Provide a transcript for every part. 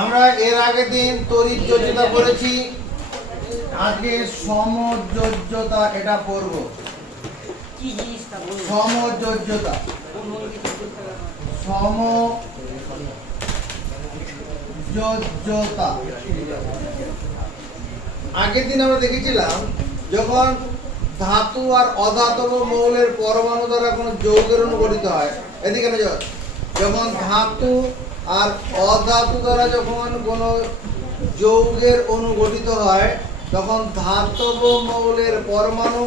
আমরা এর আগের দিন তড়িৎ যোজ্যতা পড়েছি, আজকে সমযোজ্যতা এটা পড়ব। সমযোজ্যতা, সমযোজ্যতা। আগের দিন আমরা দেখেছিলাম যখন ধাতু আর অধাতব মৌলের পরমাণু দ্বারা কোনো যৌগের অণু গঠিত হয়, এদিকে নজর, যখন ধাতু আর অধাতু দ্বারা যখন কোনো যৌগের অণু গঠিত হয় তখন ধাতব মৌলের পরমাণু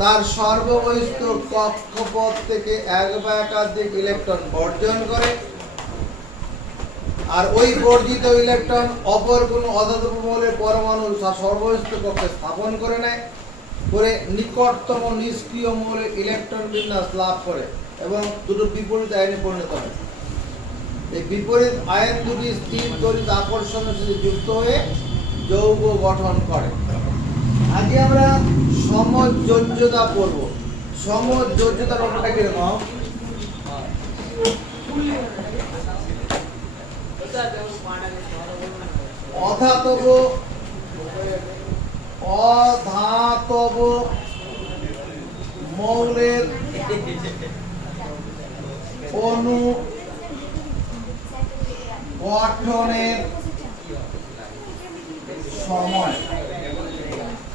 তার সর্ববহিস্থ কক্ষপথ থেকে এক বা একাধিক ইলেকট্রন বর্জন করে, আর ওই বর্জিত ইলেকট্রন অপর কোনো অধাতব মৌলের পরমাণু সর্ববহিস্থ কক্ষে স্থাপন করে নেয়, করে নিকটতম নিষ্ক্রিয় মৌলের ইলেকট্রন বিন্যাস লাভ করে এবং দুটো বিপরীত আয়নে পরিণত হয়। এই বিপরীত আয়ন দুটি স্থির তড়িৎ আকর্ষণের সাথে যুক্ত হয়ে যৌগ গঠন করে। আজকে আমরা সমযোজ্যতা পড়ব। সমযোজ্যতার ব্যাপারটা কিরকম? অধাতব মৌলের অণু গঠনের সময়,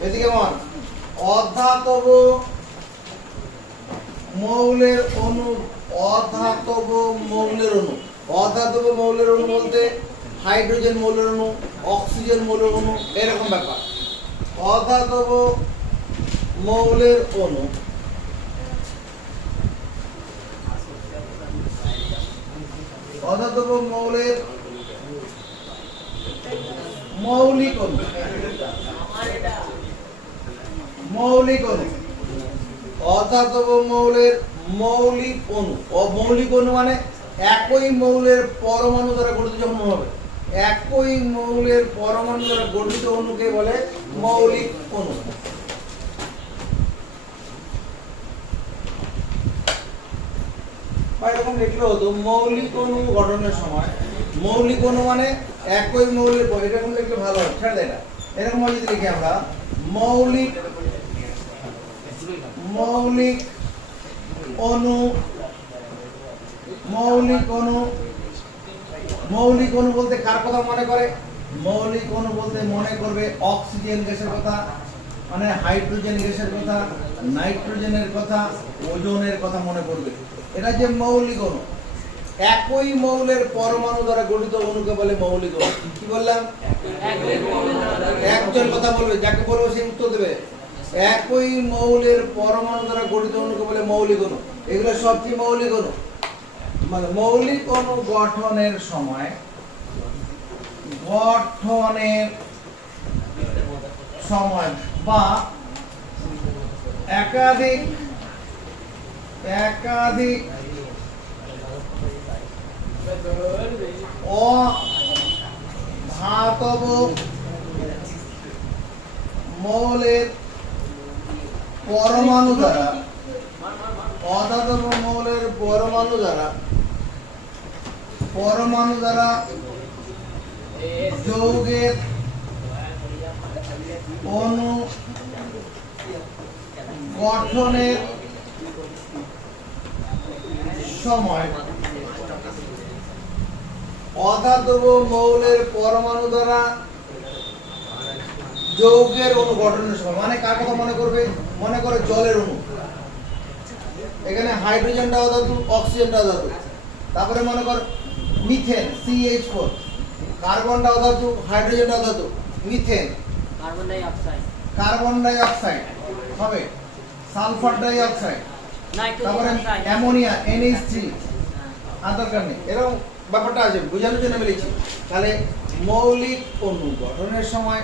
এদিকে মন, অধাতব মৌলের অণু, অধাতব মৌলের অণু, অধাতব মৌলের অণু বলতে হাইড্রোজেন মৌলের অণু, অক্সিজেন মৌলের অণু, এরকম ব্যাপার। অধাতব মৌলের অণু অধাতব মৌলের মৌলিক অণু, মৌলিক অণু, অধাতব মৌলের মৌলিক অণু। মৌলিক অণু মানে একই মৌলের পরমাণু দ্বারা গঠিত যখন হবে, একই মৌলের পরমাণু দ্বারা গঠিত অণুকে বলে মৌলিক অণু। এরকম লিখলে হতো মৌলিক অণু গঠনের সময়। মৌলিক অণু মানে একই মৌলের, এরকম লিখলে ভালো হয়, ছেড়ে দেয় না। এরকম যদি লিখি আমরা মৌলিক মৌলিক অণু, মৌলিক অণু, মৌলিক অণু বলতে কার কথা মনে করে? মৌলিক অণু বলতে মনে করবে অক্সিজেন গ্যাসের কথা, মানে হাইড্রোজেন গ্যাসের কথা, নাইট্রোজেনের কথা, ওজোনের কথা মনে করবে। এটা যে মৌলিক অণু, একই মৌলের পরমাণু দ্বারা গঠিত অণুকে বলে মৌলিক অণু। কি বললাম? একজন কথা বলবে, যাকে বলবো সে উত্তর দেবে। একই মৌলের পরমাণু দ্বারা গঠিত অণুকে বলে মৌলিক অণু। এগুলো সবচেয়ে মৌলিক অণু। মানে মৌলিক অণু গঠনের সময়, গঠনের সময় বা একাধিক একাধিক অধাতব মৌলের পরমাণু দ্বারা, অধাতব মৌলের পরমাণু দ্বারা যৌগের অণু গঠনের সময়, অধাতব মৌলের পরমাণু দ্বারা যৌগের অণু গঠনের সময়, মানে কার কথা মনে করবে? মনে করে জলের অণু। এখানে হাইড্রোজেনটা অধাতু, অক্সিজেনটা অধাতু। তারপরে মনে কর methane, CH4, কার্বনটা অধাতু, হাইড্রোজেনটা অধাতু, methane, carbon die oxide হবে, সালফার ডাই অক্সাইড, তারপরে অ্যামোনিয়া, NH3, আর দরকার নেই। এরকম ব্যাপারটা আছে, বোঝানোর জন্য আমি লিখছি। তাহলে মৌলিক অণু গঠনের সময়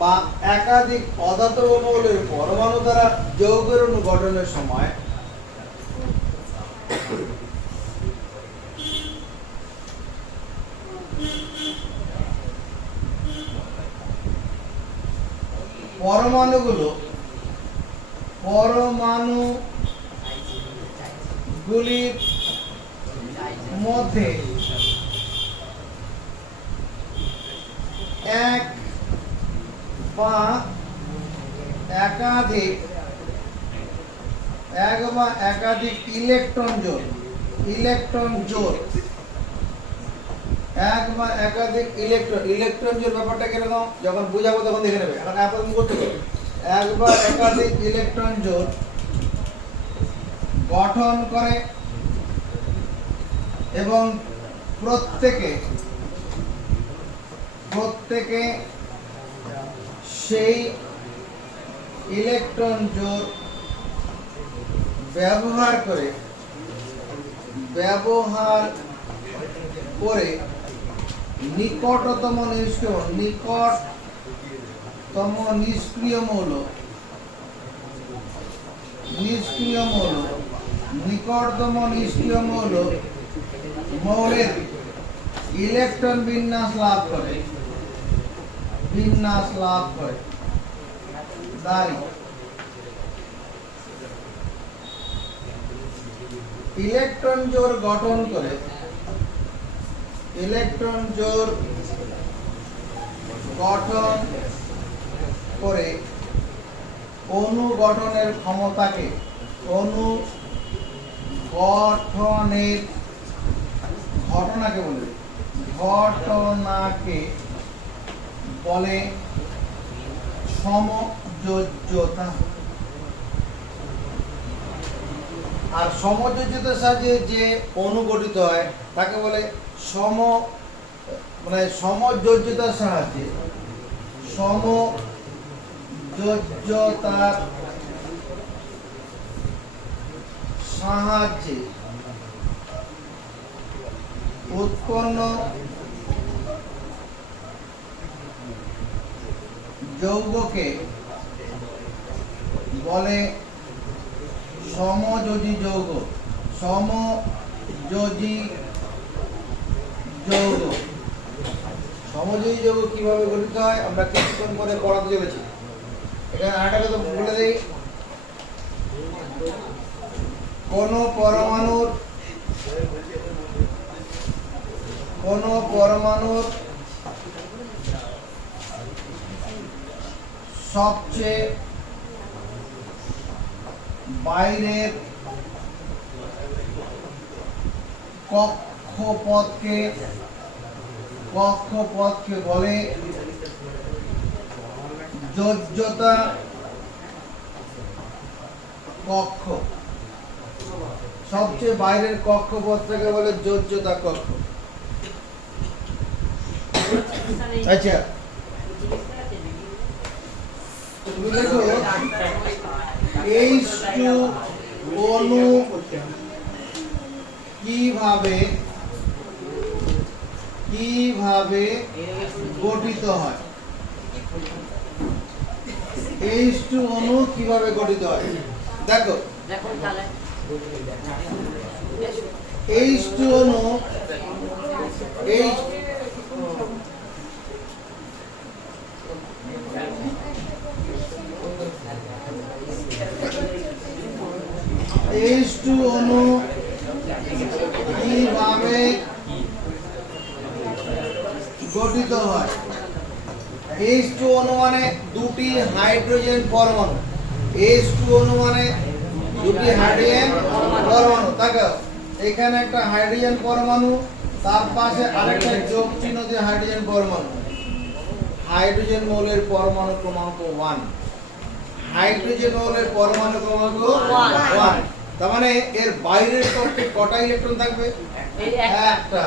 বা একাধিক অধাতব মৌলের পরমাণু দ্বারা যৌগের অণু গঠনের সময় পরমাণুগুলির মধ্যে একাধিক এক বা একাধিক ইলেকট্রন জোড় এক বা একাধিক ইলেকট্রন জোড় ব্যাপারটা কিরকম যখন বুঝাবো তখন দেখে নেবে। এখন আপাতত করতে হবে এক বা একাধিক ইলেকট্রন জোড় গঠন করে এবং প্রত্যেকে সেই ইলেকট্রন জোড় ব্যবহার করে নিকটতম নিষ্ক্রিয় মৌলের ইলেকট্রন বিন্যাস লাভ করে দাঁড়ি ইলেকট্রন জোড় গঠন করে অণু গঠনের ক্ষমতাকে ঘটনাকে বলে সমযোজ্যতা। আর সমযোজ্যতার সাহায্যে যে অণু গঠিত হয় তাকে বলে সমযোজ্যতার সাহায্যে উৎপন্ন যৌগকে বলে সমযোজী যৌগ। সমযোজী যৌগ কিভাবে গঠিত হয় আমরা কিছুক্ষণ পরে পড়াতে চলেছি। এখানে আরেকটা কথা বলে দেই, কোন পরমাণুর সবচেয়ে বাইরের কক্ষপথকে বলে যোজ্যতা কক্ষ। সবচেয়ে বাইরের কক্ষপথটাকে বলে যোজ্যতা কক্ষ। আচ্ছা, তুমি দেখো H2 অণু কিভাবে গঠিত হয়। H2 অণু কিভাবে গঠিত হয় দেখো। H2 অণু H2 অণু কিভাবে গঠিত হয়। H2 অণু মানে দুটি হাইড্রোজেন পরমাণু। H2 অণু মানে দুটি হাইড্রোজেন পরমাণু। দেখো এখানে একটা হাইড্রোজেন পরমাণু, তার পাশে আরেকটা যোগ চিহ্ন দিয়ে হাইড্রোজেন পরমাণু। হাইড্রোজেন মৌলের পরমাণু ক্রমাঙ্ক 1। হাইড্রোজেন মৌলের পরমাণু ক্রমাঙ্ক 1। তার মানে এর বাইরের কক্ষে কটা ইলেকট্রন থাকবে? একটা।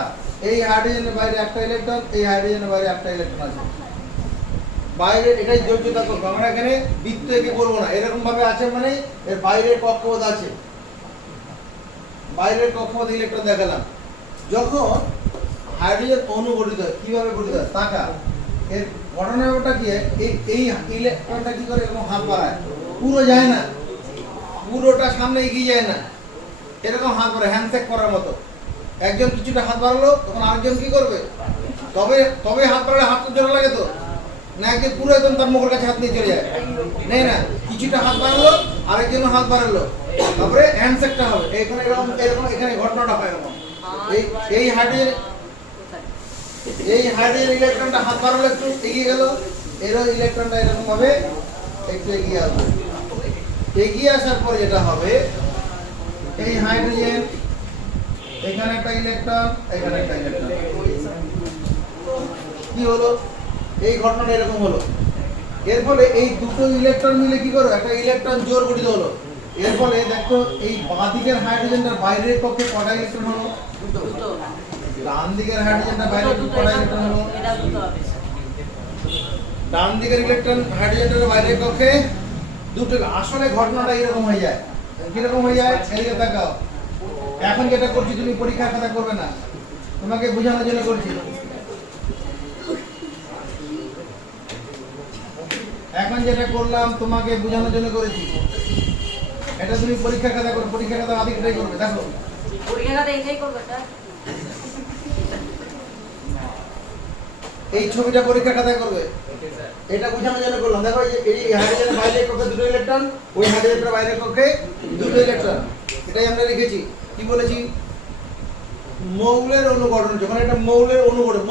এই হাইড্রোজেনের বাইরে একটা ইলেকট্রন, এই হাইড্রোজেনের বাইরে একটা ইলেকট্রন আছে। বাইরে এটাই যোজ্যতা কক্ষ। আমরা এখানে বৃত্ত এঁকে বলবো না, এরকম ভাবে আছে মানে এর বাইরের কক্ষপথ আছে। বাইরের কক্ষপথ ইলেকট্রন দেখালাম। যখন হাইড্রোজেন অণু গঠিত হয় কিভাবে গঠিত হয় তাকা, এর ঘটনাটা কি হয়, এই ইলেকট্রনটা কি করে এরকম হাত বাড়ায়, পুরো যায় না, পুরোটা সামনে এগিয়ে যায় না, এরকম হাত বাড়ায় হ্যান্ডশেক করার মতো। একজন কিছুটা হাত বাড়ালো তখন আরেকজন কি করবে, তবে হাত বাড়ালে হাত তো জোড়া লাগে তো না, একজন পুরো একদম তার মুখের কাছে হাত নিয়ে চলে যায়, নেই না, কিছুটা হাত বাড়ালো আরেকজন হাত বাড়ালো, তারপরে হ্যান্ডশেকটা হবে। এখানে এরকম এখানে ঘটনাটা হয় এরকম। এই হাইড্রোজেন ইলেকট্রনটা হাত বাড়ালো, একটু এগিয়ে গেল, এর ইলেকট্রনটা এরকম ভাবে একটু এগিয়ে আসবে। এগিয়ে আসার পরে যেটা হবে, এই হাইড্রোজেন এখানে একটা ইলেকট্রন, এখানে একটা ইলেকট্রন, কি হলো? এই ঘটনাটা এরকম হলো। এর ফলে এই দুটো ইলেকট্রন মিলে কি করো, একটা ইলেকট্রন জোড় গঠিত হলো। এর ফলে দেখো এই বাঁ দিকের হাইড্রোজেনটার বাইরের কক্ষে কটা ইলেকট্রন হলো? দুটো। ডান দিকের হাইড্রোজেনটা বাইরের কক্ষে কটা ইলেকট্রন হলো? এটা দুটো হবে। ডান দিকের ইলেকট্রন হাইড্রোজেনটার বাইরের কক্ষে দুটো। আসলে ঘটনাটা এরকম হয়ে যায়। কিরকম হয়ে যায়? এদিকে তাকাও। এখন যেটা করছি তুমি পরীক্ষার খাতা করবে না, তোমাকে বোঝানোর জন্য করছি। এখন যেটা করলাম তোমাকে বোঝানোর জন্য করেছি, এটা তুমি পরীক্ষার খাতা করো। পরীক্ষার খাতা আদিকটাই করবে। দেখো পরীক্ষা খাতা এটাই করবে এটা। এই ছবিটা পরীক্ষার খাতায় করবে। এটা বোঝানোর জন্য করলাম। দেখো এই হাইড্রোজেনের বাইরের কক্ষে দুটো ইলেকট্রন, ওই হাইড্রোজেনের বাইরের কক্ষে দুটো ইলেকট্রন। এটাই আমরা লিখেছি। কি বলেছি? মৌলের অণু গঠন, যখন এটা মৌলের অণু গঠন,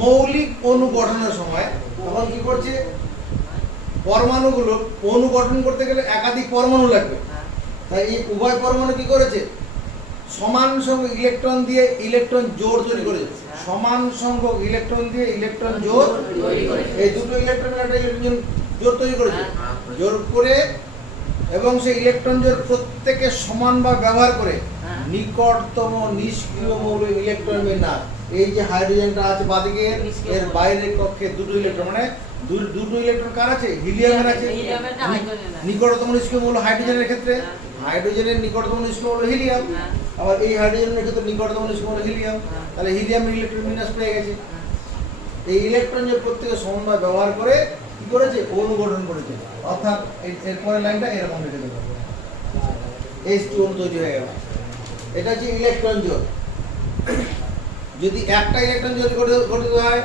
মৌলিক অণু গঠনের সময় তখন কি করছে, পরমাণুগুলো অণু গঠন করতে গেলে একাধিক পরমাণু লাগবে। তাই এই উভয় পরমাণু কি করেছে, সমান সংখ্যক ইলেকট্রন দিয়ে ইলেকট্রন জোড় তৈরি করেছে। সমান সংখ্যক ইলেকট্রন দিয়ে ইলেকট্রন জোড় তৈরি করেছে। এই দুটো ইলেকট্রন একটা ইলেকট্রন জোড় তৈরি করেছে। জোড় করে এবং সেই ইলেকট্রন জোড় প্রত্যেকে সমানভাবে ব্যবহার করে নিকটতম নিষ্ক্রিয় মৌল ইলেকট্রন বিন্যাস। এই যে হাইড্রোজেনটা আছে বাদিকে, এর বাইরের কক্ষে দুটো ইলেকট্রন, মানে দুটো ইলেকট্রন কার আছে? হিলিয়ামের আছে। নিকটতম নিষ্ক্রিয় মৌল হাইড্রোজেনের ক্ষেত্রে, হাইড্রোজেনের নিকটতম নিষ্ক্রিয় মৌল হিলিয়াম। আবার এই হাইড্রোজেনের ক্ষেত্রে নিকটতম নিষ্ক্রিয় মৌল হিলিয়াম। তাহলে হিলিয়ামের ইলেকট্রন বিন্যাস পেয়ে গেছে। এই ইলেকট্রন যে প্রত্যেকে সমানভাবে ব্যবহার করে কি করেছে, অণু গঠন করেছে। অর্থাৎ এরপরের লাইনটা এরকম লিখে দেবো, H2 অণু তৈরি হয়ে গেল। এটা হচ্ছে ইলেকট্রন জোড়। যদি একটা ইলেকট্রন জোড় গঠিত হয়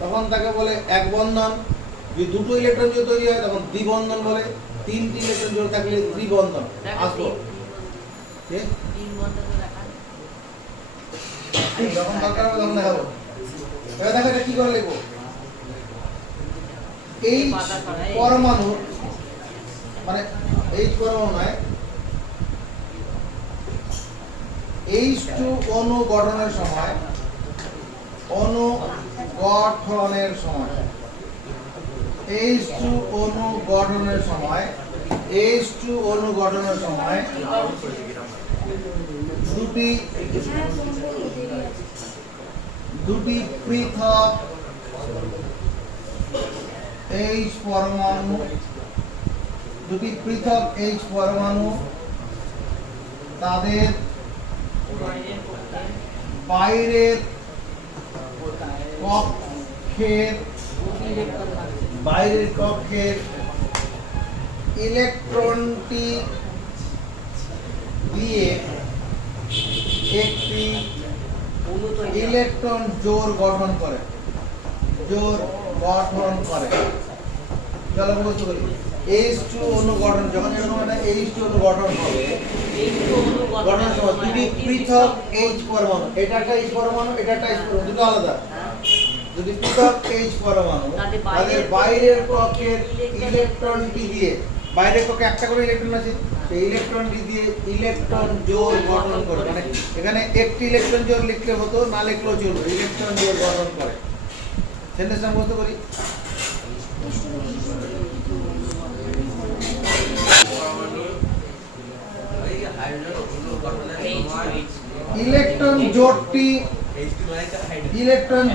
তখন তাকে বলে এক বন্ধন। যদি দুটো ইলেকট্রন জোড় তৈরি হয় তখন দ্বিবন্ধন বলে। তিনটি ইলেকট্রন জোড় থাকলে ত্রিবন্ধন। আসবো তিন বন্ধন তো দেখা। যখন দরকার হবে তখন দেখাবো। এবার দেখো এটা কি করে লিখবো। এই পরমাণু, মানে এই পরমাণু নয়, H2 অণু গঠনের সময়, অণু গঠনের সময়, H2 অণু গঠনের সময়, H2 অণু গঠনের সময় দুটি পৃথক H পরমাণু, দুটি পৃথক H পরমাণু তাদের বাইরের কক্ষের ইলেকট্রনটি দিয়ে একটি ইলেকট্রন জোড় গঠন করে। চলো বুঝতে পারি। H2 অণু গঠন, যখন এরকম একটা H2 অণু গঠন হবে, গঠনের সময় দুটি পৃথক H পরমাণু, এটা একটা H পরমাণু, এটা একটা H পরমাণু, দুটো আলাদা। যদি পৃথক H পরমাণু তাদের বাইরের কক্ষের ইলেকট্রনটি দিয়ে, বাইরের কক্ষে একটা করে ইলেকট্রন আছে, সেই ইলেকট্রনটি দিয়ে ইলেকট্রন জোড় গঠন করে। মানে এখানে একটি ইলেকট্রন জোড় লিখলে হতো, না লিখলেও চলবে, ইলেকট্রন জোড় গঠন করে। সেন্টেন্সটা বুঝতে পারি। ইলেকট্রন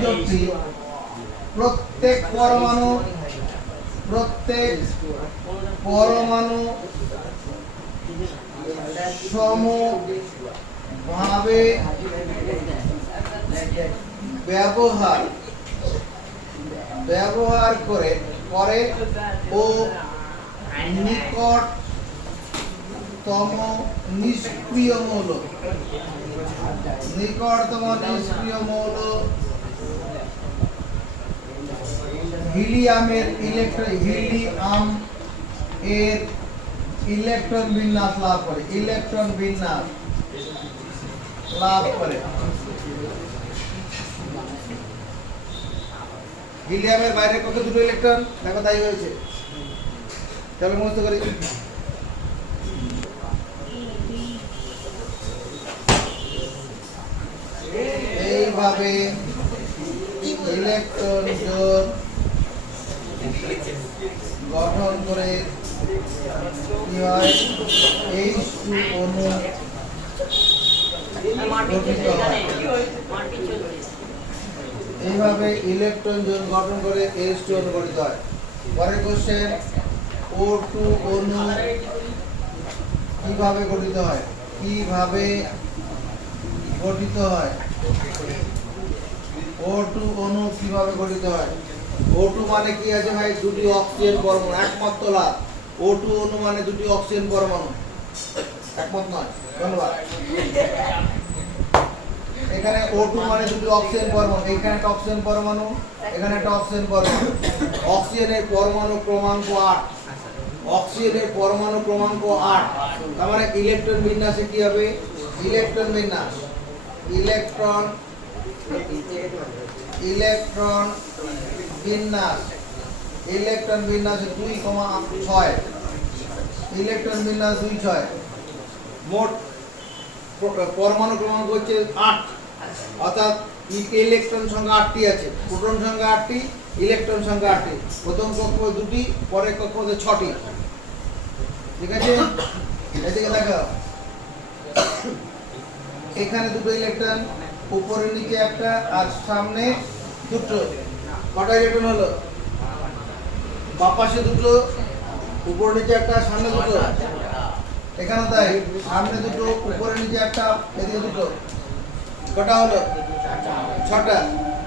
জোড়টি প্রত্যেক পরমাণু সমভাবে ব্যবহার করে ও নিকটতম নিষ্ক্রিয় মৌল হিলিয়াম এর ইলেকট্রন বিন্যাস লাভ করে। হিলিয়ামের বাইরের কক্ষে দুটো ইলেকট্রন, দেখো তাই হয়েছে। চলো মুক্ত করি। এইভাবে ইলেকট্রন জোড় গঠন করে কি হয় H2 অণু মারপিট চলছে এখানে মারপিট চলছে এইভাবে ইলেকট্রন জোড় গঠন করে H2 অণু গঠিত হয়। পরের কোশ্চেন, O2 অণু কিভাবে গঠিত হয়? কিভাবে গঠিত হয়? O2 অণু কিভাবে গঠিত হয়? O2 মানে কি আছে ভাই? দুটি অক্সিজেন পরমাণু, একমত লাভ। O2 অণু মানে দুটি অক্সিজেন পরমাণু, একমত নয়? ধন্যবাদ। এখানে O2 মানে দুটি অক্সিজেন পরমাণু, এখানে একটা অক্সিজেন পরমাণু, এখানে একটা অক্সিজেন পরমাণু। অক্সিজেনের পরমাণু ক্রমাঙ্ক 8, অক্সিজেনের পরমাণু ক্রমাঙ্ক 8। তার মানে ইলেকট্রন বিন্যাসে কি হবে? ইলেকট্রন বিন্যাস, ইলেকট্রন বিন্যাস, ইলেকট্রন বিন্যাসে 2,6, ইলেকট্রন বিন্যাস 2,6। মোট পরমাণু ক্রমাঙ্ক হচ্ছে 8, অর্থাৎ ইলেকট্রন সংখ্যা 8টি আছে, প্রোটন সংখ্যা 8টি, ইলেকট্রন সংখ্যা 8টি। প্রথম কক্ষে 2টি, পরের কক্ষে 6টি। ঠিক আছে, এদিকে দেখো, এখানে দুটো ইলেকট্রন, উপরে নিচে একটা আর সামনে দুটো। কটা ইলেকট্রন হলো? বাম পাশে দুটো, উপরে নিচে একটা, সামনে দুটো। এখানে তাই, সামনে দুটো, উপরে নিচে একটা, এদিকে দুটো। কটা হলো? 6টা।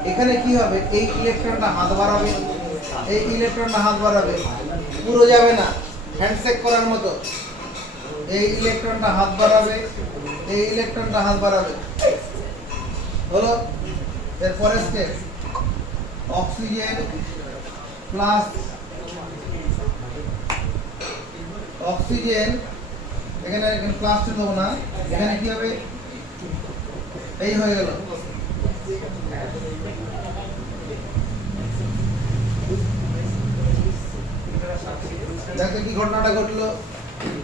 এখানে কি হবে? এই ইলেকট্রনটা হাত বাড়াবে, এই ইলেকট্রনটা হাত বাড়াবে, পুরো যাবে না, হ্যান্ডশেক করার মতো। এই ইলেকট্রনটা হাত বাড়াবে, এই ইলেকট্রনটা হাত বাড়াবে, হলো। এরপরে স্টেপ, অক্সিজেন প্লাস অক্সিজেন, এখানে প্লাসটা দেবো না, এখানে কি হবে? এই হয়ে গেল। দেখো কি ঘটনাটা ঘটলো।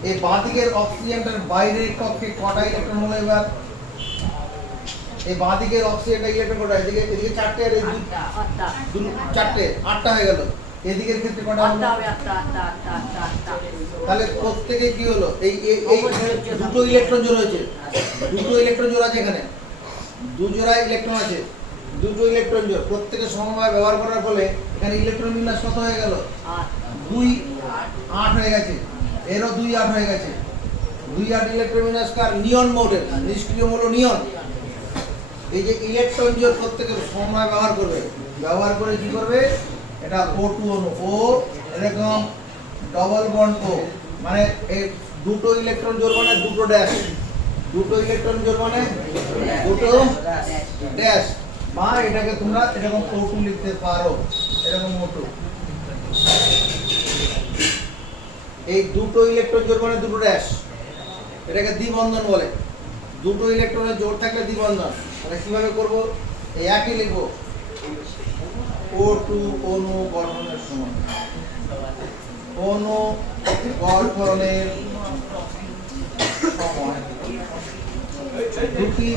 এই বাঁদিকের অক্সিজেনটার বাইরের কক্ষে কটা ইলেকট্রন হলো? এবার এই বাঁদিকের অক্সিজেনটা ইলেকট্রন কটা? এদিকে 4টে, আর এদিকে 4টে, 8টা হয়ে গেল। এদিকের ক্ষেত্রে কটা হলো? তাহলে প্রত্যেকে কি হলো? এই দুটো ইলেকট্রন জোড় হয়েছে, দুটো ইলেকট্রন জোড় আছে এখানে, 2 জোড়া ইলেকট্রন আছে, দুটো ইলেকট্রন জোড় প্রত্যেকে সমবায় ব্যবহার করার ফলে এখানে ইলেকট্রন বিন্যাস কত হয়ে গেল? 2, 8 হয়ে গেছে, এরও 2, 8 হয়ে গেছে। 2, 8 ইলেকট্রন বিন্যাস কার? নিয়ন মডেল, নিষ্ক্রিয় মূল নিয়ন। এই যে ইলেকট্রন জোড় প্রত্যেকে সমবায় ব্যবহার করবে, ব্যবহার করে কি করবে? এটা O2 অণু, ও এরকম ডবল বন্ড ও, মানে এই দুটো ইলেকট্রন জোড় মানে দুটো ড্যাশ, দুটো ইলেকট্রন জোড় মানে দুটো ড্যাশ, বা এটাকে তোমরা এরকম O2 লিখতে পারো, এরকম O2। এই দুটো ইলেকট্রন জোড় মানে দুটো ড্যাশ, এটাকে দ্বিবন্ধন বলে। দুটো ইলেকট্রনের জোড় থাকলে দ্বিবন্ধন। তাহলে কিভাবে করব? এই একই লিখবো, O2 অণু গঠনের সময়, অণু গঠনের সময় দুটি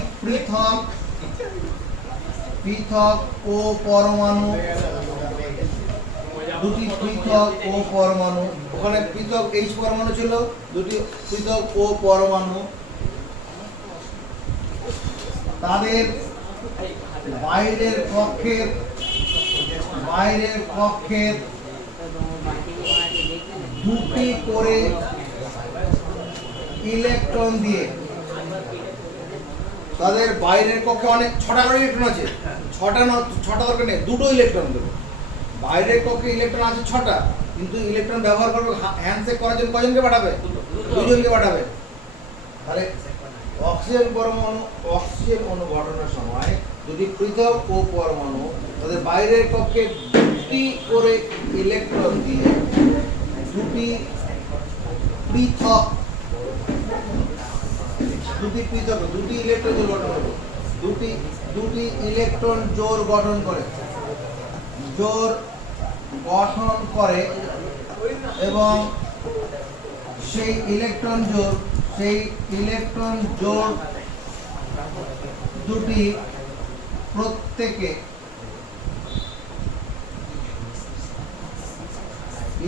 পৃথক ও পরমাণু, দুটি পৃথক ও পরমাণু, ওখানে পৃথক H পরমাণু ছিল, দুটি পৃথক ও পরমাণু, তাদের বাইরের কক্ষের দুটি করে ইলেকট্রন দিয়ে, তাদের বাইরের কক্ষে অনেক 6টা করে ইলেকট্রন আছে, 6টা দরকার নেই, দুটো ইলেকট্রন দেবো। বাইরের কক্ষে ইলেকট্রন আছে 6টা, কিন্তু ইলেকট্রন ব্যবহার করবে হ্যান্ডশেক করার জন্য কজনকে পাঠাবে? 2জনকে পাঠাবে। তাহলে অক্সিজেন অণু গঠনের সময় দুটি পৃথক ও পরমাণু তাদের বাইরের কক্ষে দুটি করে ইলেকট্রন দিয়ে দুটি পৃথক ইলেকট্রন জোড় গঠন করে, দুটি ইলেকট্রন জোড় গঠন করে এবং সেই ইলেকট্রন জোড় দুটি প্রত্যেকে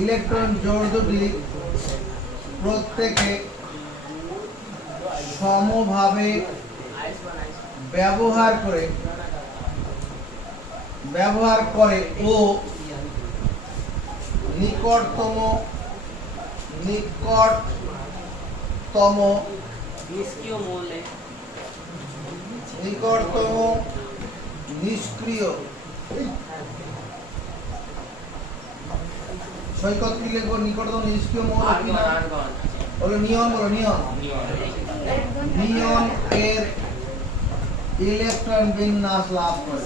ইলেকট্রন জোড় দুটি প্রত্যেকে সমভাবে ব্যবহার করে ও নিকটতম নিষ্ক্রিয় মৌলে নিষ্ক্রিয় সৈকত কি লিখবো? নিকটতম নিষ্ক্রিয় মৌল কি নাম? বলো নিয়ন, বলো নিয়ন। নিয়ন এর ইলেকট্রন বিন্যাস লাভ করে,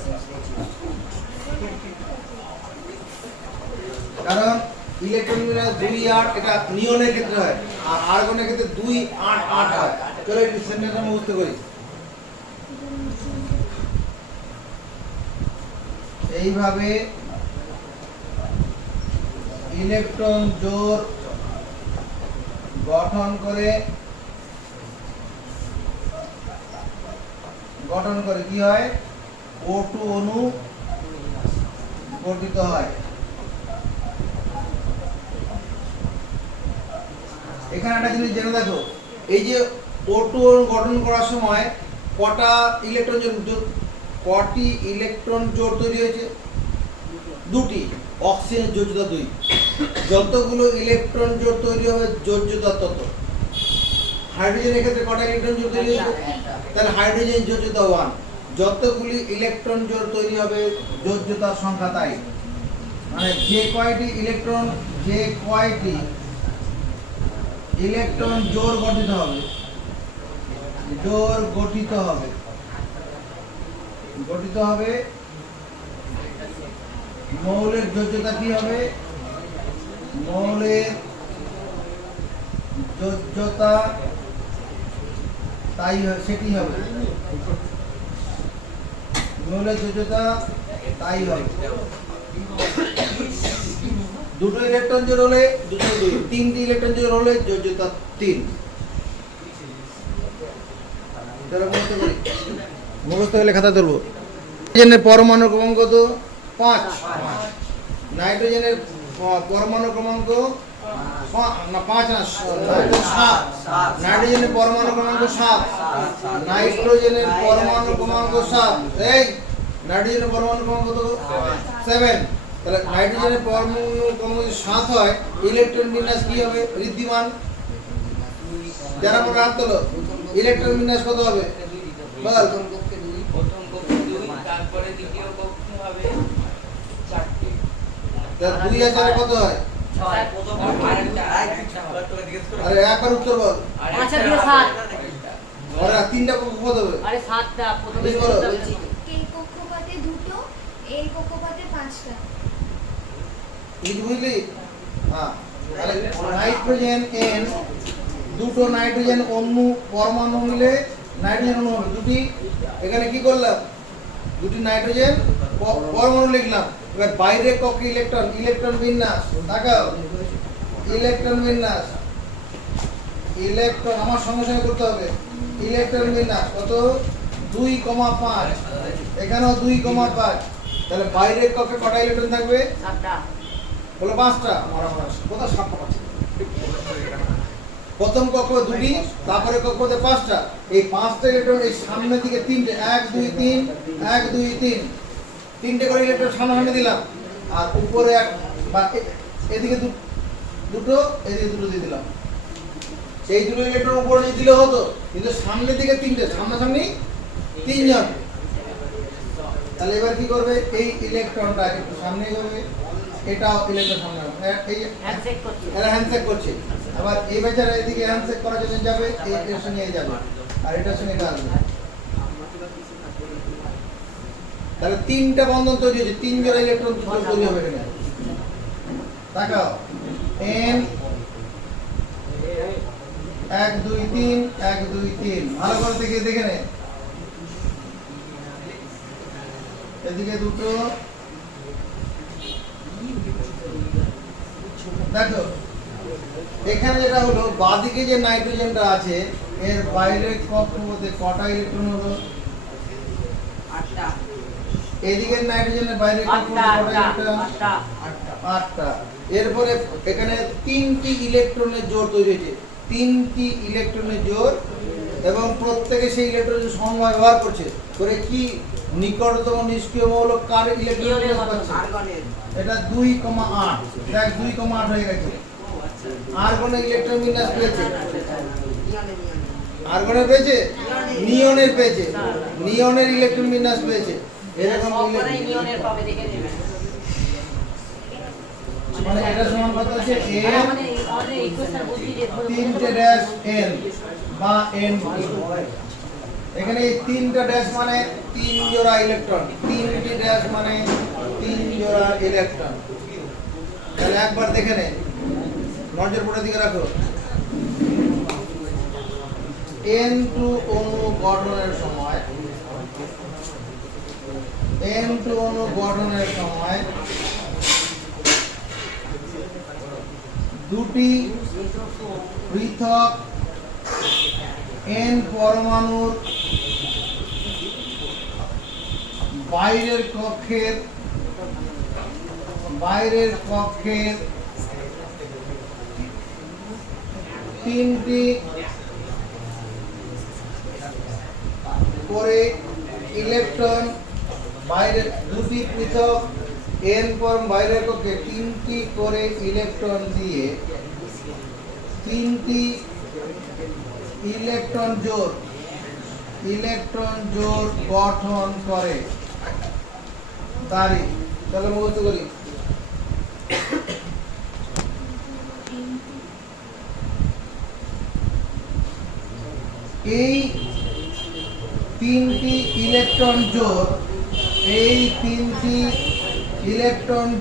কারণ ইলেকট্রন বিন্যাস 2-8 এটা নিয়নের ক্ষেত্রে হয়, আর আর্গনের ক্ষেত্রে 2-8-8 হয়। চলো এই সেন্টেন্সটা মুখস্থ করি। এইভাবে ইলেকট্রন জোড় গঠন করে কি হয়? O2 অণু গঠিত হয়। এখানে একটা জিনিস জেনে দেখো, এই যে O2 অণু গঠন করার সময় কটি ইলেকট্রন জোড় তৈরি হয়েছে? দুটি। অক্সিজেনের যোজ্যতা 2। যতগুলো ইলেকট্রন জোড় তৈরি হবে যোজ্যতা তত। হাইড্রোজেনের ক্ষেত্রে কটা ইলেকট্রন জোড় তৈরি হয়েছে? তাহলে হাইড্রোজেন যোজ্যতা 1। যতগুলি ইলেকট্রন জোড় তৈরি হবে যোজ্যতার সংখ্যা তাই। মানে যে কয়টি ইলেকট্রন জোড় গঠিত হবে মৌলের যোজ্যতা কি হবে? মৌলের যোজ্যতা সেটি হবে। মৌলের যোজ্যতা তাই হবে। দুটো ইলেকট্রন জোড় হলে 3টি ইলেকট্রন জোড় হলে যোজ্যতা 3। মুখস্থ হলে খাতা ধরবো। নাইট্রোজেনের পরমাণু ক্রমাঙ্ক কত? 5। নাইট্রোজেনের পরমাণু ক্রমাঙ্ক 7। নাইট্রোজেনের পরমাণু ক্রমাঙ্ক 7। নাইট্রোজেনের পরমাণু ক্রমাঙ্ক 7। এই নাইট্রোজেনের পরমাণু ক্রমাঙ্ক কত? 7। তাহলে নাইট্রোজেনের পরমাণু ক্রমাঙ্ক 7 হয়, ইলেকট্রন বিন্যাস কি হবে? ঋদ্ধিমান। যারা মনে হাত তোলো, ইলেকট্রন বিন্যাস কত হবে? বল। প্রথম কক্ষে 2, তারপরে দ্বিতীয় কক্ষে হবে 4টি। তাহলে 2 আর 4 কত হয়? 6। আরে একবার উত্তর বল। 5 আর 2 7। আরে 3টা কক্ষ কত হবে? আরে 7টা প্রথমে তুমি বলো। বলছি। এই কক্ষপথে 2টো, এই কক্ষপথে 5টা। তুই কি বুঝলি? হ্যাঁ। তাহলে নাইট্রোজেন N, দুটো নাইট্রোজেন অণু পরমাণু মিলে নাইট্রোজেন অণু হবে 2টি। এখানে কি করলাম? 2টি নাইট্রোজেন পরমাণু লিখলাম। এবার বাইরের কক্ষে ইলেকট্রন বিন্যাস তাকাও। ইলেকট্রন আমার সঙ্গে করতে হবে। ইলেকট্রন বিন্যাস কত? 2,5। এখানেও 2,5। তাহলে বাইরের কক্ষে কটা ইলেকট্রন থাকবে? 7টা। বলো 5টা। কোথায় 7টা পাচ্ছি? প্রথম কক্ষ 2টি, তারপরে কক্ষতে 5টা। এই 5টা ইলেকট্রন এই সামনের দিকে 3টে, 1 2 3, 1 2 3, 3টে করে ইলেকট্রন সামনে দিলাম। আর উপরে এদিকে দুটো, এদিকে দুটো দিয়ে দিলাম। সেই দুটো ইলেকট্রন উপরে নিয়ে দিলে হতো, কিন্তু সামনের দিকে 3টে, সামনাসামনি 3 জন। তাহলে এবার কি করবে? এই ইলেকট্রনটা একটু সামনে যাবে, এটাও ইলেকট্রন সামনে যাবে। এই হ্যান্ডশেক করছি। এরা হ্যান্ডশেক করছে। আবার এই বেচারা এদিকে হ্যান্ডশেক করার জন্য যাবে, এর সঙ্গে এই যাবে, আর এটার সঙ্গে এটা আসবে। তাহলে 3টা বন্ধন তৈরি হয়েছে, 3 জোড়া ইলেকট্রন তৈরি হবে এখানে। তাকাও, N 1 2 3, 1 2 3। ভালো করে দেখে নে। এদিকে দুটো, দেখো এখানে যেটা হলো বাঁদিকে যে নাইট্রোজেনটা আছে এর বাইরের কক্ষপথে কটা ইলেকট্রন হলো? 8টা। এদিকে নাইট্রোজেনের বাইরে আটটা আটটা আটটা আটটা। এরপরে এখানে 3টি ইলেকট্রনের জোড় তৈরি হয়েছে, 3টি ইলেকট্রনের জোড়, এবং প্রত্যেকে সেই ইলেকট্রনের সময় ব্যবহার করছে করে কি নিকটতম নিষ্ক্রিয় মৌল কার ইলেকট্রন নিয়নের বিন্যাস মতো। পাচ্ছে? এটা 2,8 দেখ 2,8 হয়ে গেছে। আর্গনের ইলেকট্রন বিন্যাস পেয়েছে, আর্গনের পেয়েছে, নিয়নের পেয়েছে, নিয়নের ইলেকট্রন বিন্যাস পেয়েছে। এরকম সবকটাই নিয়নের পাবে দেখে নেবেন। মানে এটা সমান কত আছে আর n আমাদের ইকুয়েশন বুঝি যে 3টে ড্যাশ n বা n এখানে এই 3টা ড্যাশ মানে 3 জোড়া ইলেকট্রন, 3টি ড্যাশ মানে 3 জোড়া ইলেকট্রন। তাহলে একবার দেখে নে, নজর পড়ে দিকে রাখো। n2 অণু গঠনের সময়, n2 অণু গঠনের সময় দুটি পৃথক n পরমাণুর বাইরের কক্ষের তিনটি করে ইলেকট্রন, বাইরের দুটি পৃথক n পরম বাইরের কক্ষে 3টি করে ইলেকট্রন দিয়ে 3টি ইলেকট্রন জোড় গঠন করে। তারিখ চলো মুখস্থ করি। এই 3টি ইলেকট্রন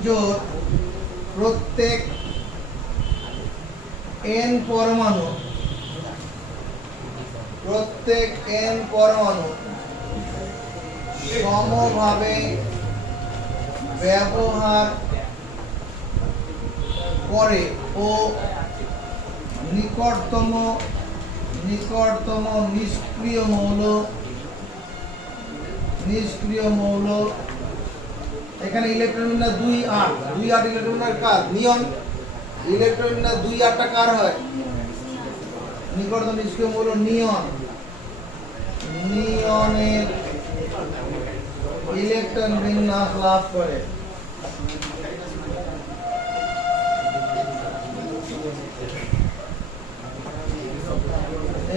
জোড় প্রত্যেক n পরমাণু সমভাবে ব্যবহার করে ও নিকটতম নিষ্ক্রিয় মৌল এখানে ইলেকট্রন বিন্যাস 2,8 ইলেকট্রন বিন্যাস কার? নিয়ন। ইলেকট্রন বিন্যাস 2,8টা কার হয়? নিকটতম নিষ্ক্রিয় মৌল নিয়নের ইলেকট্রন বিন্যাস লাভ করে।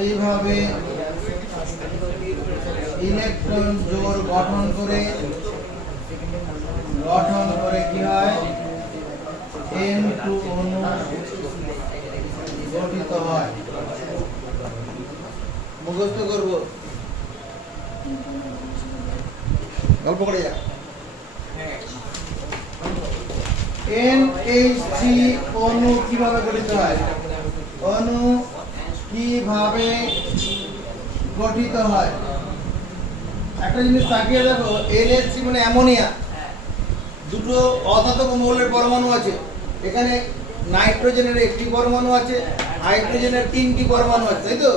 এইভাবে ইলেকট্রন জোড় গঠন করে কি হয়? n2 অণু গঠিত হয়। মুখস্থ করব, গল্প করে যা। NH3 অণু কিভাবে গঠিত হয়? একটা জিনিস তাকিয়ে দেখো, NH3 মানে অ্যামোনিয়া, দুটো অধাতব মৌলের পরমাণু আছে। এখানে নাইট্রোজেনের একটি পরমাণু আছে, হাইড্রোজেনের 3টি পরমাণু আছে, তাই তো?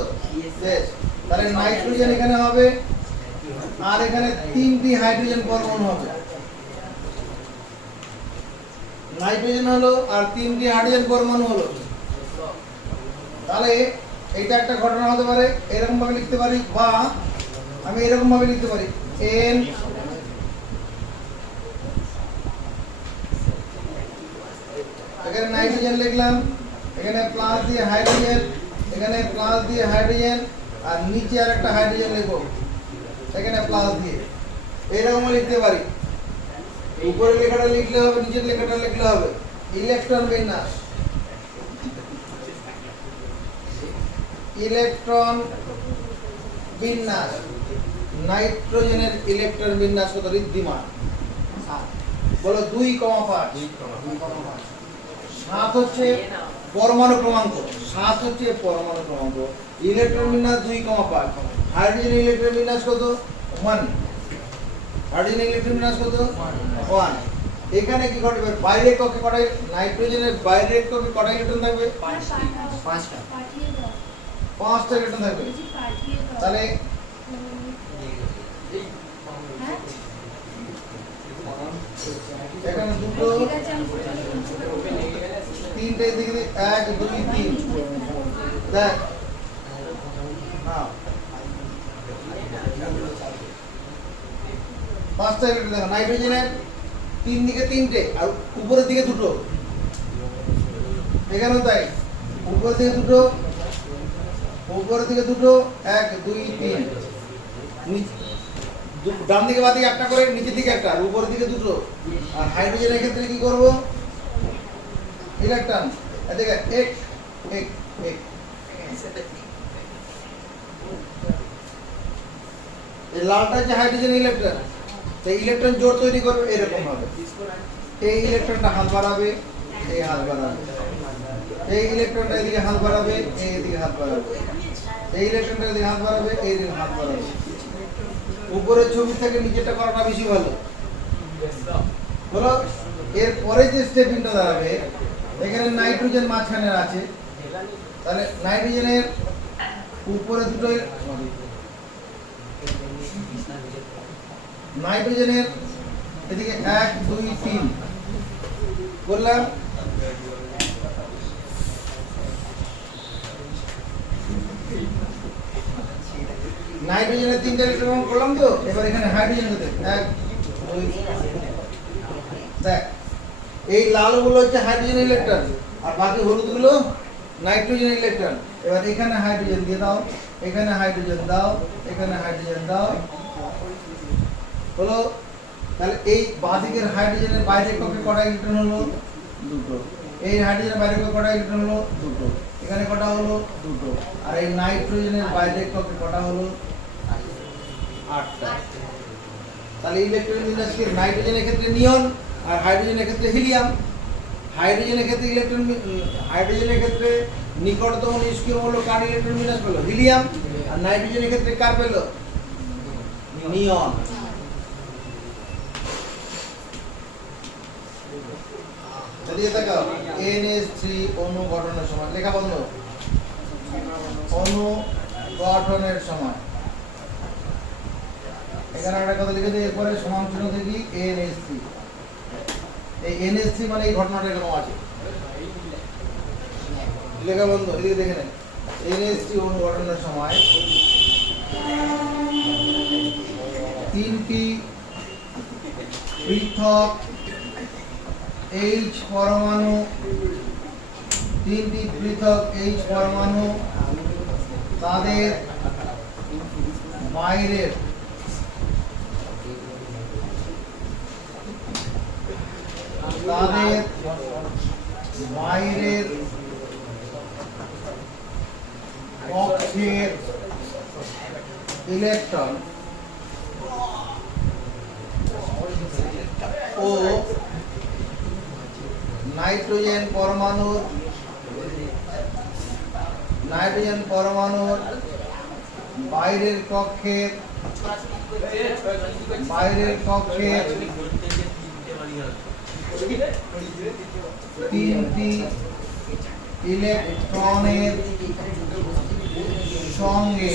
বেশ, তাহলে নাইট্রোজেন এখানে হবে, আর এখানে 3টি হাইড্রোজেন পরমাণু হবে। নাইট্রোজেন হলো আর 3টি হাইড্রোজেন পরমাণু হলো। তাহলে এটা একটা ঘটনা হতে পারে, এরকম ভাবে লিখতে পারি, বা আমি এরকম ভাবে লিখতে পারি, n এখানে নাইট্রোজেন লিখলাম, এখানে প্লাস দিয়ে হাইড্রোজেন, এখানে প্লাস দিয়ে হাইড্রোজেন, আর নিচে আর একটা হাইড্রোজেন লিখবো এখানে প্লাস দিয়ে। এরকম লিখতে পারি। উপরে লেখাটা লিখলে হবে, নিচের লেখাটা লিখলে হবে। ইলেকট্রন বিন্যাস নাইট্রোজেনের ইলেকট্রন বিন্যাস কত? ঋদ্ধিমান। বলো 2,5। 7 হচ্ছে পরমাণু ক্রমাঙ্ক, ইলেকট্রন বিন্যাস 2,5। হাইড্রোজেন ইলেকট্রন বিন্যাস কত? 1। হাইড্রোজেন ইলেকট্রন বিন্যাস কত? 1। এখানে কি ঘটবে? বাইরের কক্ষে কটা, নাইট্রোজেনের বাইরের কক্ষে কটা ইলেকট্রন থাকবে? 5টা ইলেকট্রন থাকবে। তাহলে এখানে দুটো, ঠিক আছে আমি তিনটে দিকে 1 2 3 দেখ হ্যাঁ পাঁচটা ইলেকট্রন দেখো নাইট্রোজেনের তিন দিকে তিনটে আর উপরের দিকে দুটো এখানেও তাই উপরের দিকে দুটো 1 2 3 ডান দিকে বাঁ দিকে একটা করে নিচের দিকে একটা আর উপরের দিকে দুটো আর হাইড্রোজেনের ক্ষেত্রে কি করব ইলেকট্রন এদিকে এক এক এক এই লালটা হচ্ছে হাইড্রোজেন ইলেকট্রন তো ইলেকট্রন জোড় তৈরি করবে এরকম ভাবে এই ইলেকট্রনটা হাত বাড়াবে এই হাত বাড়াবে এই ইলেকট্রনটা এদিকে হাত বাড়াবে এই এদিকে হাত বাড়াবে এই ইলেকট্রনটা এদিকে হাত বাড়াবে এই এদিকে হাত বাড়াবে উপরের ছবি থেকে নিচেরটা করাটা বেশি ভালো হলো এর পরে যে স্টেপিংটা দাঁড়াবে এখানে নাইট্রোজেন মাঝখানে আছে তাহলে নাইট্রোজেনের উপরে দুটো নাইট্রোজেনের এদিকে 1 2 3 বললাম নাইট্রোজেনের তিনটা ইলেকট্রন করলাম তো এবার এখানে হাইড্রোজেন হতে 1 2 দেখ এই লালগুলো হচ্ছে হাইড্রোজেন ইলেকট্রন আর বাকি হলুদগুলো নাইট্রোজেন ইলেকট্রন এবার এখানে হাইড্রোজেন দিয়ে দাও এখানে হাইড্রোজেন দাও এখানে হাইড্রোজেন দাও হলো তাহলে এই বাঁদিকের হাইড্রোজেনের বাইরের কক্ষে কটা ইলেকট্রন হলো দুটো এই হাইড্রোজেনের বাইরের কক্ষে কটা ইলেকট্রন হলো দুটো এখানে কটা হলো দুটো আর এই নাইট্রোজেনের বাইরের কক্ষে কটা হলো 8টা তাহলে ইলেকট্রন বিন্যাস কি নাইট্রোজেনের ক্ষেত্রে নিয়ন আর হাইড্রোজেনের ক্ষেত্রে হিলিয়াম হাইড্রোজেনের ক্ষেত্রে হাইড্রোজেনের ক্ষেত্রে নিকটতম নিষ্ক্রিয় মৌল কার ইলেকট্রন বিন্যাস পেল হিলিয়াম আর নাইট্রোজেনের ক্ষেত্রে কার পেল নিয়ন এদিকে তাকাও NH3 অণু গঠনের সময় লেখা বন্ধ অণু গঠনের সময় এখানে একটা কথা লিখে দিই এরপরে সমান চিহ্ন দেখি NH3 এই NH3 মানে এই ঘটনাটা এরকম আছে লেখা বন্ধ এদিকে দেখে নেন NH3 অণু গঠনের সময় তিনটি পৃথক H পরমাণু তিনটি পৃথক H পরমাণু তাদের বাইরের কক্ষের ইলেকট্রন ও নাইট্রোজেন পরমাণুর বাইরের কক্ষের তিনটি ইলেকট্রনের সঙ্গে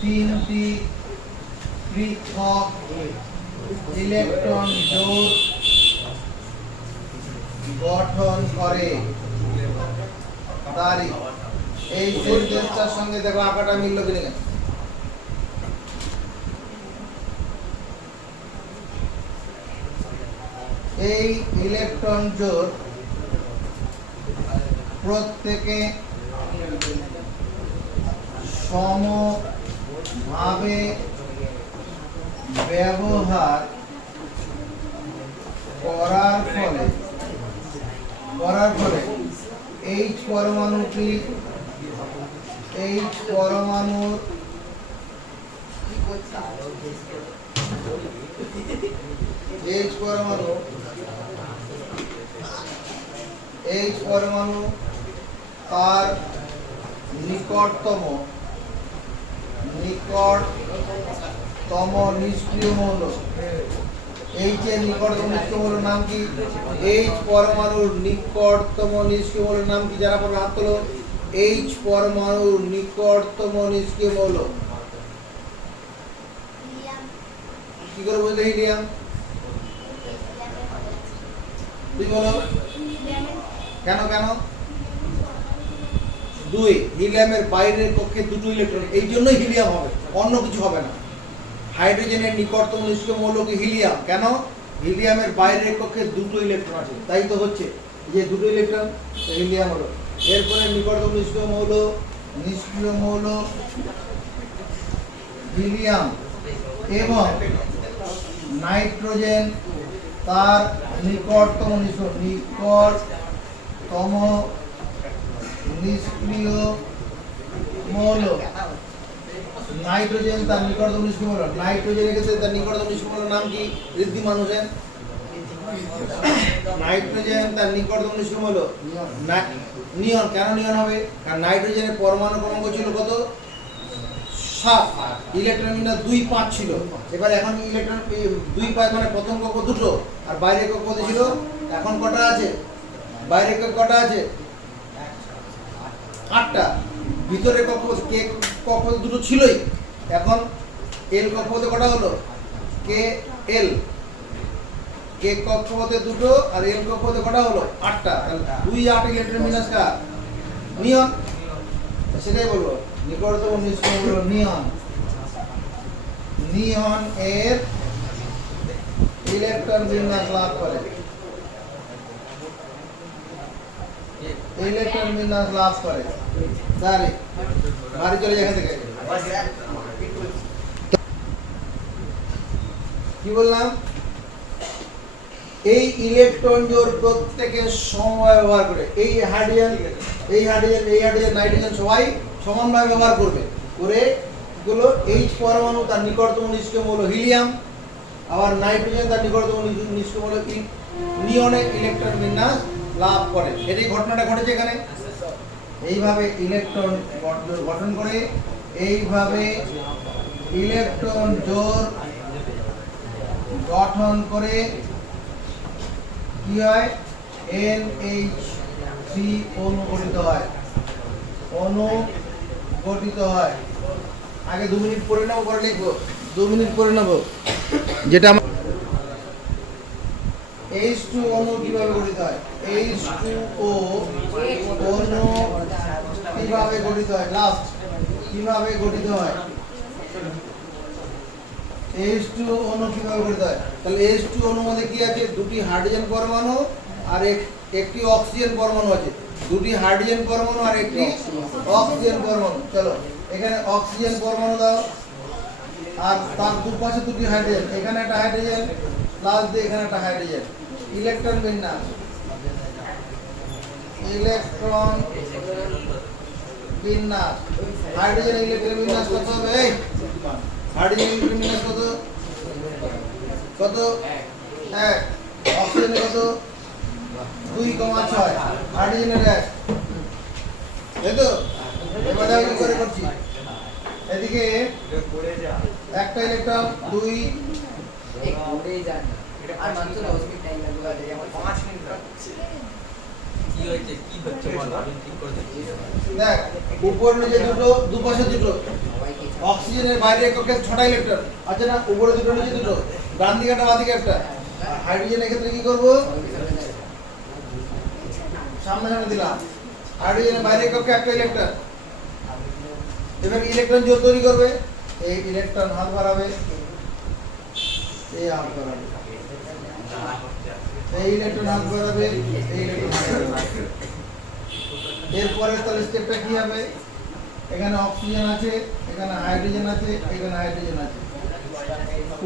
তিনটি পৃথক ইলেকট্রন জোড় গঠন করে তারিখ এই সেন্টেন্সটার সঙ্গে দেখো আঁকাটা মিলল কিনা এই ইলেকট্রন জোড় প্রত্যেকে সমভাবে ব্যবহার করার ফলে H পরমাণুটি H পরমাণুর তার নিকটতম নিষ্ক্রিয় মৌল H এর নিকটতম নিষ্ক্রিয় মৌলের নাম কি H পরমাণুর নিকটতম নিষ্ক্রিয় মৌলের নাম কি যারা পড়বে হাত তোলো H পরমাণুর নিকটতম নিষ্ক্রিয় মৌল কি করে বলতে হিলিয়াম তুই বলো হিলিয়ামের কেন কেন? 2 হিলিয়ামের বাইরের কক্ষে দুটো ইলেকট্রন, এই জন্যই হিলিয়াম হবে, অন্য কিছু হবে না। হাইড্রোজেনের নিকটতম নিষ্ক্রিয় মৌল কি হিলিয়াম, কেন? হিলিয়ামের বাইরের কক্ষে দুটো ইলেকট্রন আছে, তাই তো হচ্ছে এই যে দুটো ইলেকট্রন, হিলিয়াম হলো। এরপরে নিকটতম নিষ্ক্রিয় মৌল হিলিয়াম এবং নাইট্রোজেন তার নিকটতম নিষ্ক্রিয় মৌল। নাইট্রোজেন তার নিকটতম নিষ্ক্রিয় মৌল, নাইট্রোজেনের ক্ষেত্রে তার নিকটতম নিষ্ক্রিয় মৌলের নাম কি? ঋদ্ধিমান হোসেন। নাইট্রোজেন তার নিকটতম নিষ্ক্রিয় মৌল নিয়ন। কেন নিয়ন হবে? কারণ নাইট্রোজেনের পরমাণু ক্রমাঙ্ক ছিল কত? 7, ইলেকট্রন বিন্যাস 2, 5 ছিল। এবার এখন ইলেকট্রন 2, 5 মানে প্রথম কক্ষ দুটো আর বাইরের কক্ষ কত ছিল? এখন কটা আছে? বাইরের কক্ষ কটা আছে? 8টা। ভিতরের কক্ষ কে কক্ষ দুটো ছিলই, এখন এল কক্ষপথে কটা হলো? কে এল, কে কক্ষপথে দুটো আর এল কক্ষপথে কটা হলো? 8টা। 2, 8 ইলেকট্রন বিন্যাস কার? নিয়ন। সেটাই বলবো, নিকটতম নিষ্ক্রিয় মৌল নিয়ন। নিয়ন এর ইলেকট্রন বিন্যাস লাভ করে, ইলেকট্রন বিন্যাস লাভ করে। বাড়ি চলে যেখান থেকে কি বললাম? এই ইলেকট্রন জোড় প্রত্যেকে সমভাবে ব্যবহার করে, এই হাইড্রোজেন নাইট্রোজেন সবাই সমানভাবে ব্যবহার করবে করে গুলো এইচ পরমাণু তার নিকটতম নিষ্ক্রিয় মৌল হিলিয়াম, আবার নাইট্রোজেন তার নিকটতম নিষ্ক্রিয় মৌল নিয়নে ইলেকট্রন বিন্যাস লাভ করে। এটাই ঘটনাটা ঘটেছে এখানে। এইভাবে ইলেকট্রন গঠন করে, এইভাবে ইলেকট্রন জোড় গঠন করে কি হয়? NH3 অণু গঠিত হয়, আগে 2 মিনিট পড়ে নেবো, পরে লিখবো। 2 মিনিট পড়ে নেবো যেটা H2 অণু কিভাবে গঠিত হয়? H2O অণু কিভাবে গঠিত হয়? লাস্ট কিভাবে গঠিত হয়? H2 অণু কিভাবে গঠিত হয়? তাহলে H2 অণুর মধ্যে কি আছে? দুটি হাইড্রোজেন পরমাণু আর একটি অক্সিজেন পরমাণু আছে। দুটি হাইড্রোজেন পরমাণু আর একটি অক্সিজেন পরমাণু। চলো এখানে অক্সিজেন পরমাণু দাও আর তার দুপাশে দুটি হাইড্রোজেন, এখানে একটা হাইড্রোজেন প্লাস দিয়ে এখানে একটা হাইড্রোজেন। ইলেকট্রন বিন্যাস, হাইড্রোজেন ইলেকট্রন বিন্যাস কত হবে? হাইড্রোজেন ইলেকট্রন বিন্যাস কত? 1। অক্সিজেনের কত? 2,6। হাইড্রোজেনের 1। তাই তো? এবার কি করে করছি? এদিকে একটা ইলেকট্রন 2 আর মাত্র 10 মিনিট টাইম লাগবে, আমার 5 মিনিট লাগছে। কি হয়েছে? কি হচ্ছে বল, আমি ঠিক করে দিচ্ছি। দেখ উপর নিচে দুটো, দুপাশে দুটো। অক্সিজেনের বাইরে কক্ষে 6টা ইলেকট্রন আছে না? উপরে দুটো নিচে দুটো, ডান দিকে একটা বাঁ দিকে একটা। হাইড্রোজেনের ক্ষেত্রে কি করব? সামনে দিলাম। হাইড্রোজেনের বাইরে কক্ষে একটা ইলেকট্রন। এবার ইলেকট্রন জোড় তৈরি করবে, এই ইলেকট্রন হাত বাড়াবে, এই হাত বাড়াবে, এই ইলেকট্রন হাত বাড়াবে, এই ইলেকট্রন হাত বাড়াবে। এরপরে তাহলে স্টেপটা কি হবে? এখানে অক্সিজেন আছে, এখানে হাইড্রোজেন আছে, এখানে হাইড্রোজেন আছে।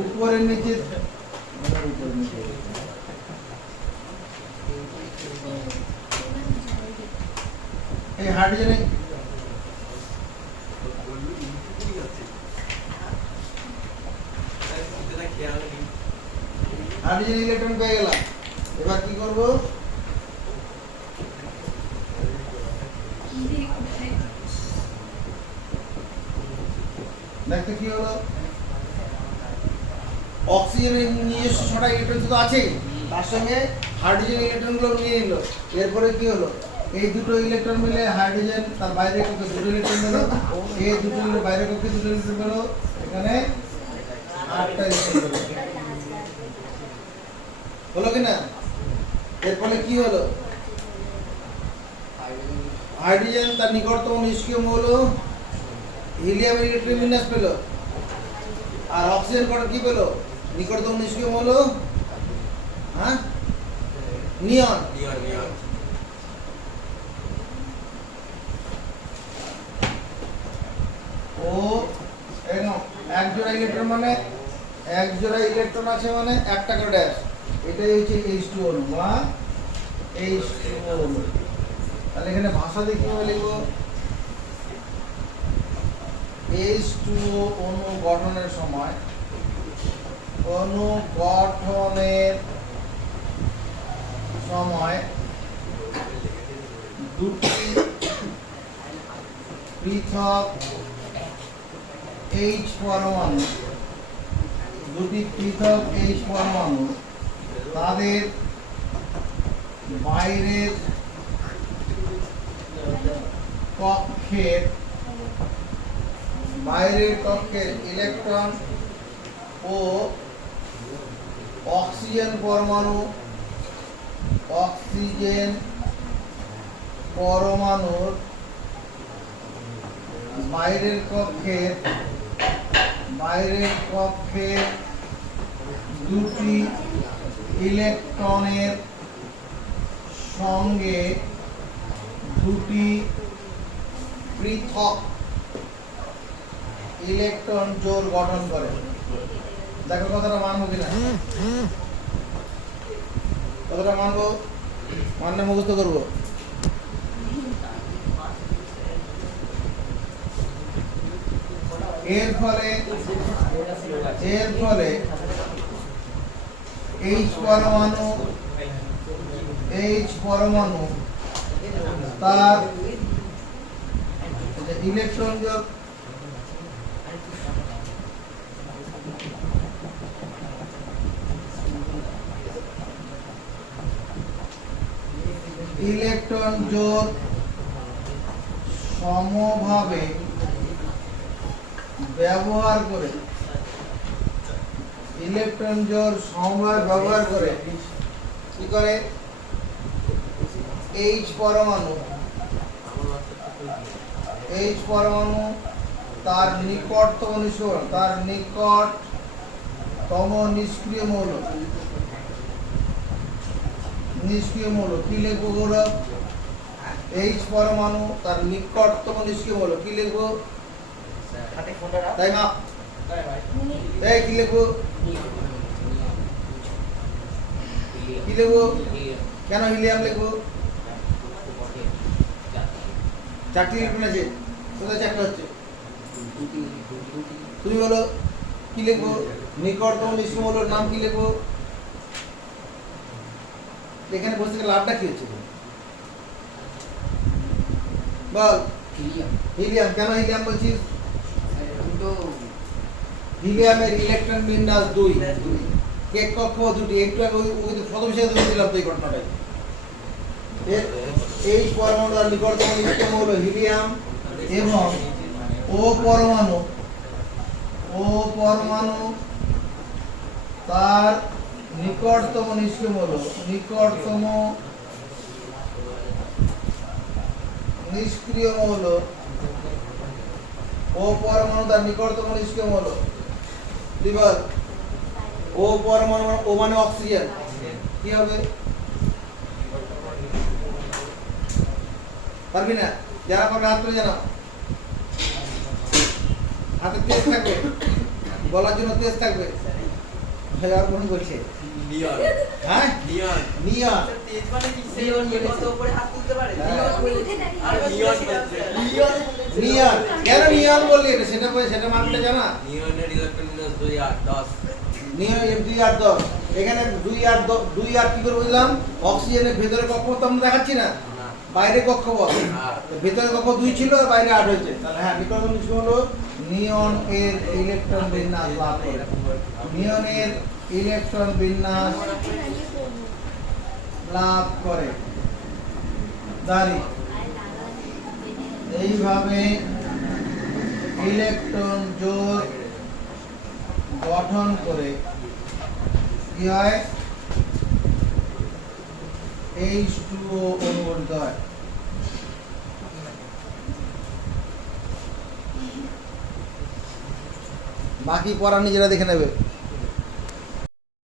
উপরে নিচে এই হাইড্রোজেনে হাইড্রোজেন ইলেকট্রন পেয়ে গেলাম। এবার কি করব? দেখতে কি হলো? অক্সিজেনের নিজস্ব 6টা ইলেকট্রন তো আছেই, তার সঙ্গে হাইড্রোজেন ইলেকট্রনগুলো নিয়ে নিল। এরপরে কি হলো? এই দুটো ইলেকট্রন মিলে হাইড্রোজেন তার বাইরে কক্ষে দুটো ইলেকট্রন দিল, এই দুটো বাইরে কক্ষে দুটো ইলেকট্রন দিল, এখানে 8টা ইলেকট্রন হলো কি না? এর ফলে কি হলো? হাইড্রোজেন তার নিকটতম নিষ্ক্রিয় মৌল হিলিয়ামের ইলেকট্রন বিন্যাস পেল, আর অক্সিজেন কটা কি পেল? নিকটতম নিষ্ক্রিয় মৌল হ্যাঁ নিয়ন। নিয়ন ও একদম এক জোড়া ইলেকট্রন মানে এক জোড়া ইলেকট্রন আছে মানে একটা করে ড্যাশ, এটাই হচ্ছে H2O অণু বা H2O অণু। তাহলে এখানে ভাষা দেখে আমি লিখব H2O অণু গঠনের সময় দুটি পৃথক H পরমাণু তাদের বাইরের কক্ষের ইলেকট্রন ও অক্সিজেন পরমাণুর বাইরের কক্ষের দুটি ইলেকট্রনের সঙ্গে দুটি পৃথক ইলেকট্রন জোড় গঠন করে। দেখো কথাটা মানবো কিনা, কথাটা মানবো, মানলে মুখস্থ করবো। এর ফলে H পরমাণু তার ইলেকট্রন জোড় সমভাবে ব্যবহার করে কি করে? H পরমাণু তার নিকটতম নিষ্ক্রিয় মৌল কি লিখবো গৌরব? H পরমাণু তার নিকটতম নিষ্ক্রিয় মৌল কি লিখবো? তাই মা এই কি লিখবো? কেন হিলিয়াম লিখবো? চারটি ইলেকট্রন আছে, কোথায় চারটা হচ্ছে? তুমি বলো কি লিখবো? নিকটতম নিষ্ক্রিয় মৌলের নাম কি লিখবো? এখানে বসে থেকে লাভটা কি হচ্ছে? বল। হিলিয়াম। কেন হিলিয়াম বলছিস? হিলিয়ামের ইলেকট্রন বিন্যাস 2, কেক কক্ষ দুটি। একটু আগে ওই প্রথম বিষয়ে দিলাম তো এই ঘটনাটাই। এই পরমাণুর নিকটতম নিষ্ক্রিয় মৌল হিলিয়াম এবং ও পরমাণু তার নিকটতম নিষ্ক্রিয় মৌল ও পরমাণু তার নিকটতম নিষ্ক্রিয় মৌল দিবল। ও পরমাণু ও মানে অক্সিজেন, কি হবে? পারবি না? যারা পারবে হাত তুলে জানাও। হাতে তেজ থাকবে, বলার জন্য তেজ থাকবে। আর কোন বলছে নিয়ন। হ্যাঁ নিয়ন। নিয়ন। তেজ মানে কি? নিয়ন এর মতো উপরে হাত তুলতে পারে? হ্যাঁ। আর নিয়ন বলছে। নিয়ন। কেন নিয়ন বললি? সেটা মানটা জানা? নিয়নের ইলেকট্রন বিন্যাস 2 8 10। নিয়ন 2 8 10। এখানে 2 8 কি করে বুঝলাম? অক্সিজেনের ভেতরে কক্ষ তো আমরা দেখাচ্ছি না, বাইরে কক্ষ বল। ভেতরে কক্ষ 2 ছিল আর বাইরে 8 হয়েছে। তাহলে হ্যাঁ, নিকটতম নিষ্ক্রিয় হলো নিয়ন এর ইলেকট্রন বিন্যাস লাভ করে। নিয়নের ইলেকট্রন বিন্যাস লাভ করে। দাঁড়ি এইভাবে ইলেকট্রন জোড় গঠন করে কি হয়? H2O অনুগঠিত হয়। বাকি পড়া নিজেরা দেখে নেবে।